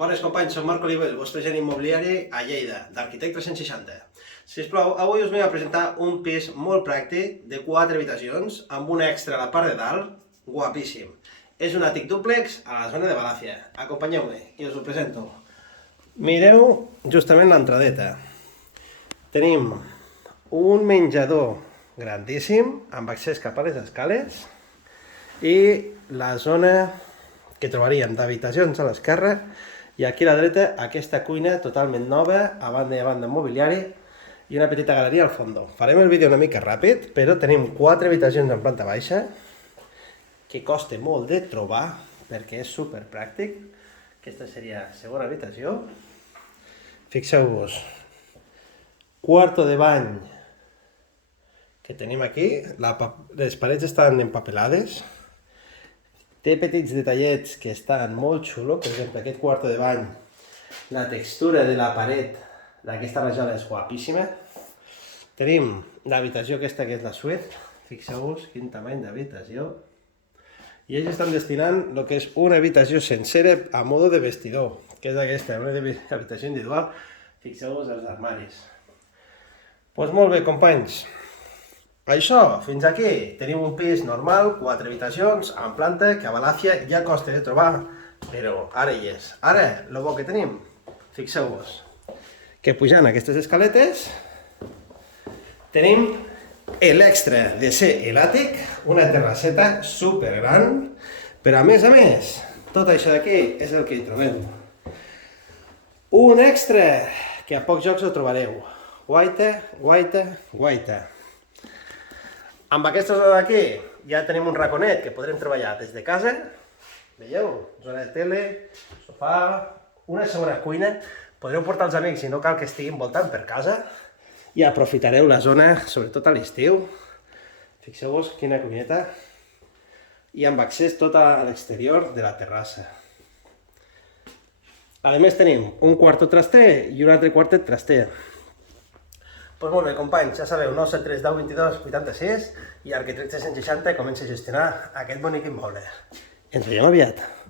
Bones companys, soc Marc Oliver, el vostre agent immobiliari a Lleida, d'Arquitect 360. Sisplau, avui us vinc a presentar un pis molt pràctic de 4 habitacions, amb un extra a la part de dalt, guapíssim. És un àtic dúplex a la zona de Valàcia. Acompanyeu-me i us ho presento. Mireu justament l'entradeta. Tenim un menjador grandíssim, amb accés cap a les escales, i la zona que trobaríem d'habitacions a l'esquerra, i aquí a la dreta aquesta cuina totalment nova, a banda i a banda mobiliari, i una petita galeria al fons. Farem el vídeo una mica ràpid, però tenim 4 habitacions en planta baixa, que costa molt de trobar, perquè és super pràctic. Aquesta seria la segona habitació. Fixeu-vos, quarto de bany que tenim aquí, les parets estan empapelades, té petits detallets que estan molt xulos, per exemple aquest quarto de bany, la textura de la paret d'aquesta rajola és guapíssima. Tenim l'habitació aquesta que és la suite, fixeu-vos quin tamany d'habitació. I ells estan destinant el que és una habitació sencera a modo de vestidor, que és aquesta, una habitació individual. Fixeu-vos els armaris. Doncs molt bé, companys. Això, fins aquí. Tenim un pis normal, 4 habitacions, en planta, que a Valàcia ja costa de trobar, però ara hi és. Ara, el bo que tenim, fixeu-vos, que pujant aquestes escaletes, tenim l'extra de ser l'àtic, una terrasseta supergran, però a més, tot això d'aquí és el que hi trobem. Un extra, que a pocs jocs ho trobareu. Guaita. Amb aquesta zona d'aquí ja tenim un raconet que podrem treballar des de casa. Veieu? Zona de tele, sofà, una segona cuina. Podreu portar els amics i no cal que estiguin voltant per casa. I aprofitareu la zona, sobretot a l'estiu. Fixeu-vos quina cuineta. I amb accés tot a l'exterior de la terrassa. A més tenim un quarto traster i un altre quartet traster. Doncs molt bé, companys, ja sabeu, 973 10 22 86 i Arquitect 360 comença a gestionar aquest bonic immoble. Ens veiem aviat.